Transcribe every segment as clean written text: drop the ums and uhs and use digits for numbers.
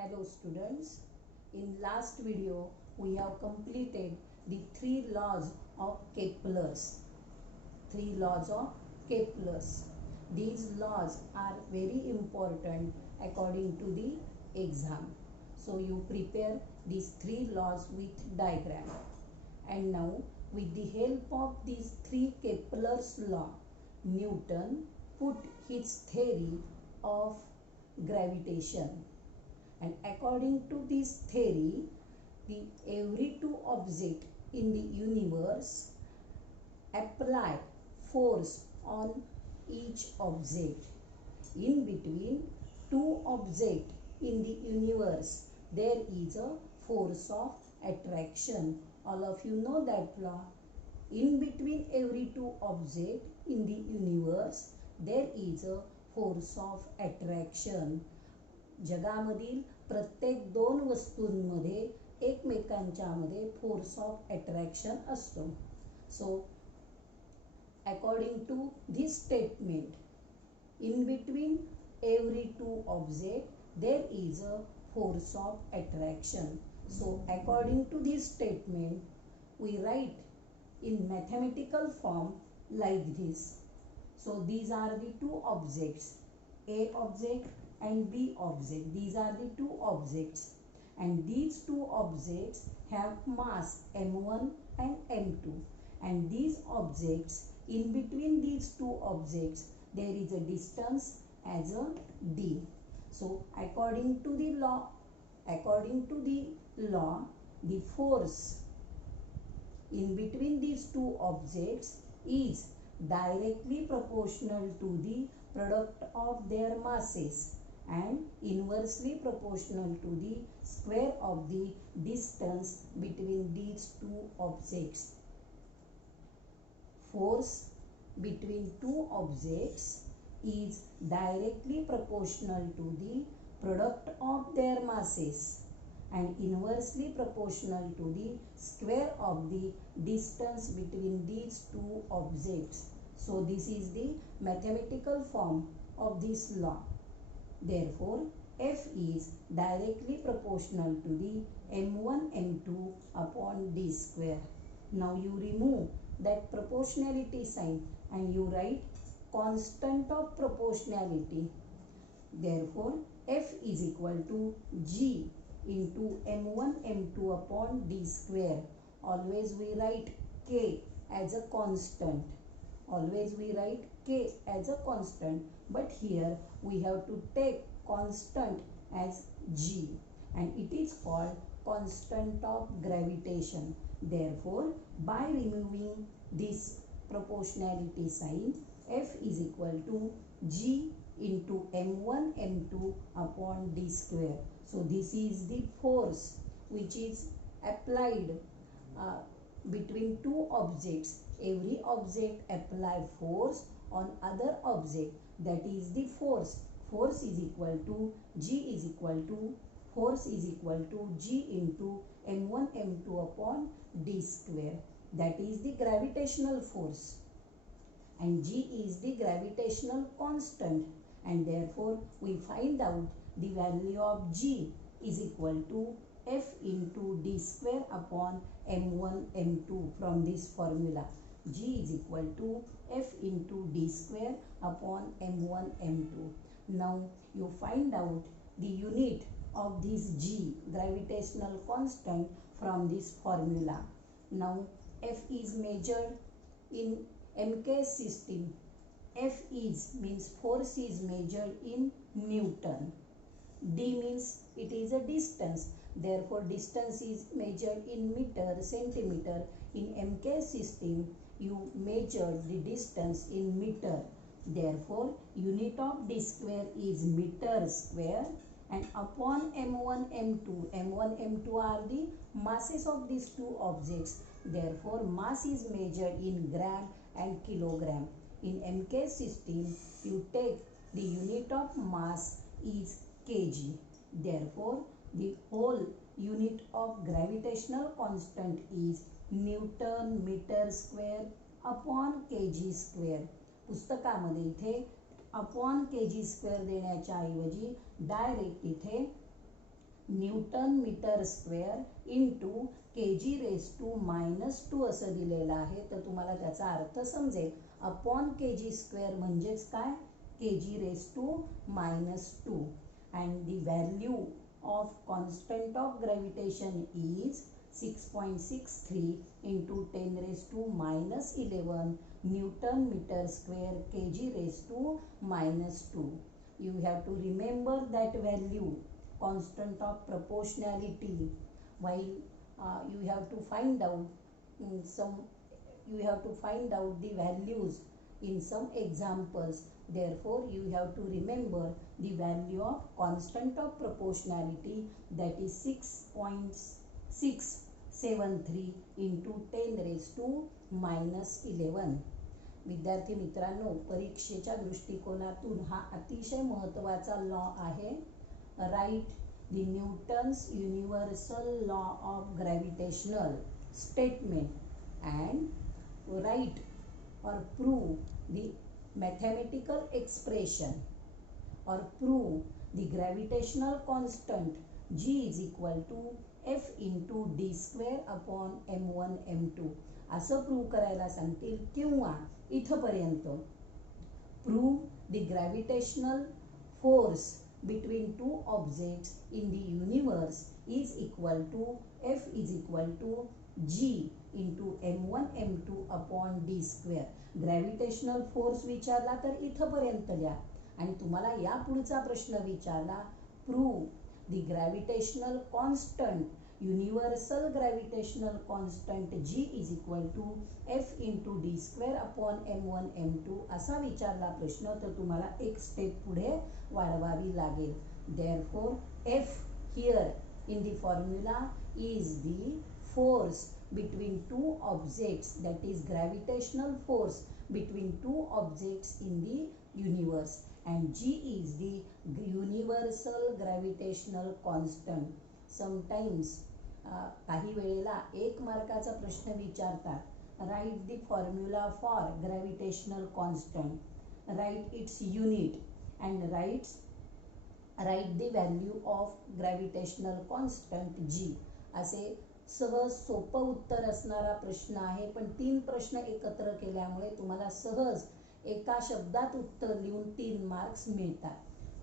Hello students, in last video we have completed the three laws of Kepler's. Three laws of Kepler's. These laws are very important according to the exam. So you prepare these three laws with diagram. And now with the help of these three Kepler's law, Newton put his theory of gravitation. And according to this theory, every two objects in the universe apply force on each object. In between two objects in the universe, there is a force of attraction. All of you know that law. In between every two objects in the universe, there is a force of attraction. जगामधील प्रत्येक दोन वस्तूंमध्ये एकमेकांच्यामध्ये force of attraction असतो. So according to this statement, in between every two object there is a force of attraction. So according to this statement we write in mathematical form like this. So these are the two objects, A object and B object. These are the two objects, and these two objects have mass m1 and m2, and these objects, in between these two objects there is a distance as a d. So according to the law, the force in between these two objects is directly proportional to the product of their masses and inversely proportional to the square of the distance between these two objects. Force between two objects is directly proportional to the product of their masses and inversely proportional to the square of the distance between these two objects. So this is the mathematical form of this law. Therefore, F is directly proportional to the m1 m2 upon d square. Now you remove that proportionality sign and you write constant of proportionality. Therefore, F is equal to G into m1 m2 upon d square. Always we write K as a constant. Always we write K as a constant, but here we have to take constant as G, and it is called constant of gravitation. Therefore, by removing this proportionality sign, F is equal to G into m1 m2 upon d square. So this is the force which is applied between two objects. Every object apply force on other object, that is the force. Force is equal to G is equal to force is equal to G into m1 m2 upon d square. That is the gravitational force, and G is the gravitational constant, and therefore we find out the value of G is equal to F into d square upon m1 m2 from this formula. G is equal to F into d square upon m1 m2. Now you find out the unit of this G, gravitational constant, from this formula. Now F is measured in MK system. F is means force is measured in Newton. D means it is a distance. Therefore, distance is measured in meter, centimeter. In MK system, you measure the distance in meter. Therefore, unit of d square is meter square, and upon m1 m2 are the masses of these two objects. Therefore, mass is measured in gram and kilogram. In MK system, you take the unit of mass is kg. Therefore, the whole unit of gravitational constant is Newton meter square upon kg square. पुस्तकामध्ये इथे upon kg square देण्याच्या ऐवजी direct इथे Newton metre square into kg⁻²⁻2 असं दिलेलं आहे. तर तुम्हाला त्याचा अर्थ समजेल. अपॉन kg स्क्वेअर म्हणजेच काय, kg⁻²⁻2. And the value of constant of gravitation is 6.63 into 10⁻11 Newton meter square kg⁻². You have to remember that value, constant of proportionality, while you have to find out the values in some examples. Therefore you have to remember the value of constant of proportionality, that is 6.673 into 10⁻11. विद्यार्थी मित्रांनो, परीक्षेच्या दृष्टिकोनातून हा अतिशय महत्त्वाचा law आहे. Write the Newton's universal law of gravitational statement and write or prove the mathematical expression or prove the gravitational constant G is equal to F into d square upon m1 m2 असं prove करायला सांगतील. किंवा इथपर्यंत prove the gravitational force between two objects in the universe is equal to F is equal to G into m1 m2 upon d square. Gravitational force विचारला तर इथपर्यंत लिहा. आणि तुम्हाला या पुढचा प्रश्न विचारला, prove the gravitational constant, universal gravitational constant G is equal to F into D square upon m1 m2 असा विचारला प्रश्न, तर तुम्हाला एक स्टेप पुढे वाढवावी लागेल. Therefore F here in the formula is the force between two objects, that is gravitational force between two objects in the universe, and G is the universal gravitational constant. Sometimes काही वेळेला 1 मार्काचा प्रश्न विचारतात, write the formula for gravitational constant, write its unit and write the value of gravitational constant G. असे सहज सोपं उत्तर असणारा प्रश्न आहे. पण 3 प्रश्न एकत्र केल्यामुळे तुम्हाला सहज एका शब्दात उत्तर लिहून 3 मार्क्स मिळतात.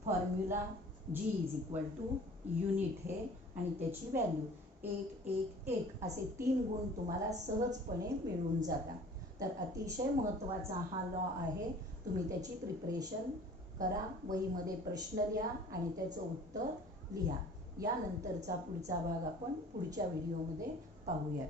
Formula G is equal to unit हे आणि त्याची व्हॅल्यू 1 1 1 असे 3 गुण तुम्हाला सहजपणे मिळून जातात. तर अतिशय महत्त्वाचा हा लॉ आहे. तुम्ही त्याची प्रिपरेशन करा, वहीमध्ये प्रश्न लिहा आणि त्याचं उत्तर लिहा. यानंतरचा पुढचा भाग आपण पुढच्या व्हिडिओमध्ये पाहूयात.